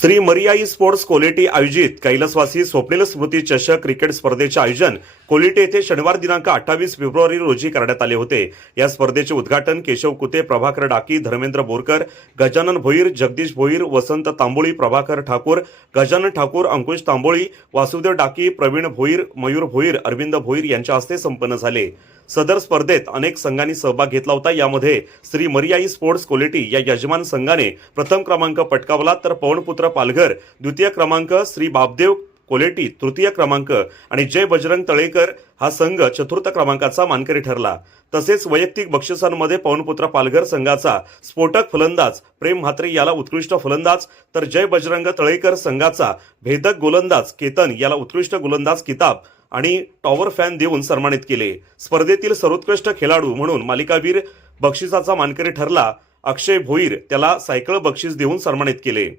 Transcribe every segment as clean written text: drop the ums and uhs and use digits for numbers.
Shri Mariyai sports quality आयोजित कैलासवासी स्वप्नील स्मृती चषक क्रिकेट स्पर्धेचे आयोजन कोलेटी येथे शनिवार दिनांक 28 फेब्रुवारी रोजी करण्यात आले होते। या स्पर्धेचे उद्घाटन केशव कुते, प्रभाकर डाकी, धर्मेंद्र बोरकर, गजानन भोईर, जगदीश भोईर, वसंत तांबोळी, प्रभाकर ठाकूर, गजानन ठाकूर, अंकुश तांबोळी, वासुदेव डाकी, प्रवीण भोईर, मयूर भोईर, अरविंद भोईर यांच्या हस्ते संपन्न झाले। सदर स्पर्धेत अनेक संघांनी सहभाग घेतला होता। यामध्ये श्री मरियाई स्पोर्ट्स कोलेटी या यजमान संघाने प्रथम क्रमांक पटकावला, तर पवनपुत्र पालघर द्वितीय क्रमांक, श्री बापदेव कोलेटी तृतीय क्रमांक आणि जय बजरंग तळेकर हा संघ चतुर्थ क्रमांकाचा मानकरी ठरला। तसेच वैयक्तिक बक्षिसांमध्ये पवनपुत्र पालघर संघाचा स्फोटक फलंदाज प्रेम म्हात्रे याला उत्कृष्ट फलंदाज, तर जय बजरंग तळेकर संघाचा भेदक गोलंदाज केतन याला उत्कृष्ट गोलंदाज किताब आणि टॉवर फॅन देऊन सन्मानित केले। स्पर्धेतील सर्वोत्कृष्ट खेळाडू म्हणून मालिकावीर बक्षिसाचा मानकरी ठरला अक्षय भोईर, त्याला सायकल बक्षीस देऊन सन्मानित केले।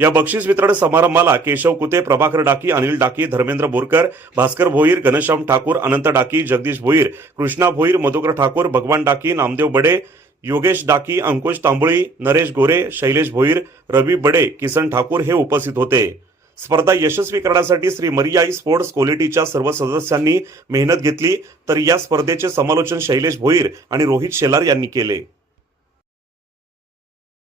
या बक्षीस वितरण समारंभाला केशव कुते, प्रभाकर डाकी, अनिल डाकी, धर्मेंद्र बोरकर, भास्कर भोईर, घनश्याम ठाकूर, अनंत डाकी, जगदीश भोईर, कृष्णा भोईर, मधुकर ठाकूर, भगवान डाकी, नामदेव बडे, योगेश डाकी, अंकुश तांबोळी, नरेश गोरे, शैलेश भोईर, रवी बडे, किसन ठाकूर हे उपस्थित होते। स्पर्धा यशस्वी करण्यासाठी श्री मरियाई स्पोर्ट्स कोलेटीच्या सर्व सदस्यांनी मेहनत घेतली, तर या स्पर्धेचे समालोचन शैलेश भोईर आणि रोहित शेलार यांनी केले।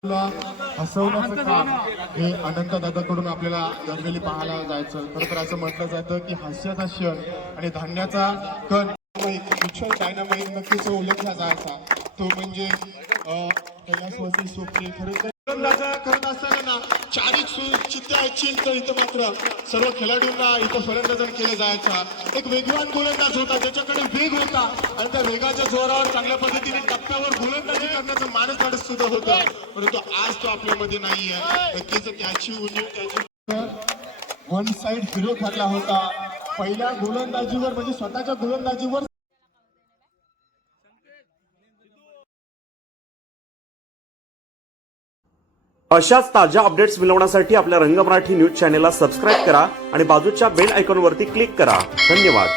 हसवण्याचं काम हे अनंत दादाकडून आपल्याला दरवेळी पाहायला जायचं। खरं तर असं म्हटलं जातं की हास्याचा क्षण आणि धान्याचा कण विठ्ठल डायनामाइट नक्कीच उल्लेखला जायचा, तो म्हणजे कैलासवासी स्वप्नील। खरं तर करत असताना ना चारिक चित्त्या चिंत इथं मात्र सर्व खेळाडूंना इथं फलंदाजन केलं जायचा। एक वेगवान गोलंदाज होता, त्याच्याकडे वेग होता आणि त्या वेगाच्या जोरावर चांगल्या पद्धतीने टप्प्यावर गोलंदाजी करण्याचं मानस सुद्धा होतं, परंतु आज तो आपल्यामध्ये नाहीये। नक्कीच त्याची उणीव त्याची वन साइड हिरो ठरला होता पहिल्या गोलंदाजीवर, म्हणजे स्वतःच्या गोलंदाजीवर। अशाच ताज्या अपडेट्स मिळवण्यासाठी आपल्या रंग मराठी न्यूज चॅनेलला सबस्क्राईब करा आणि बाजूच्या बेल आयकॉनवरती क्लिक करा। धन्यवाद।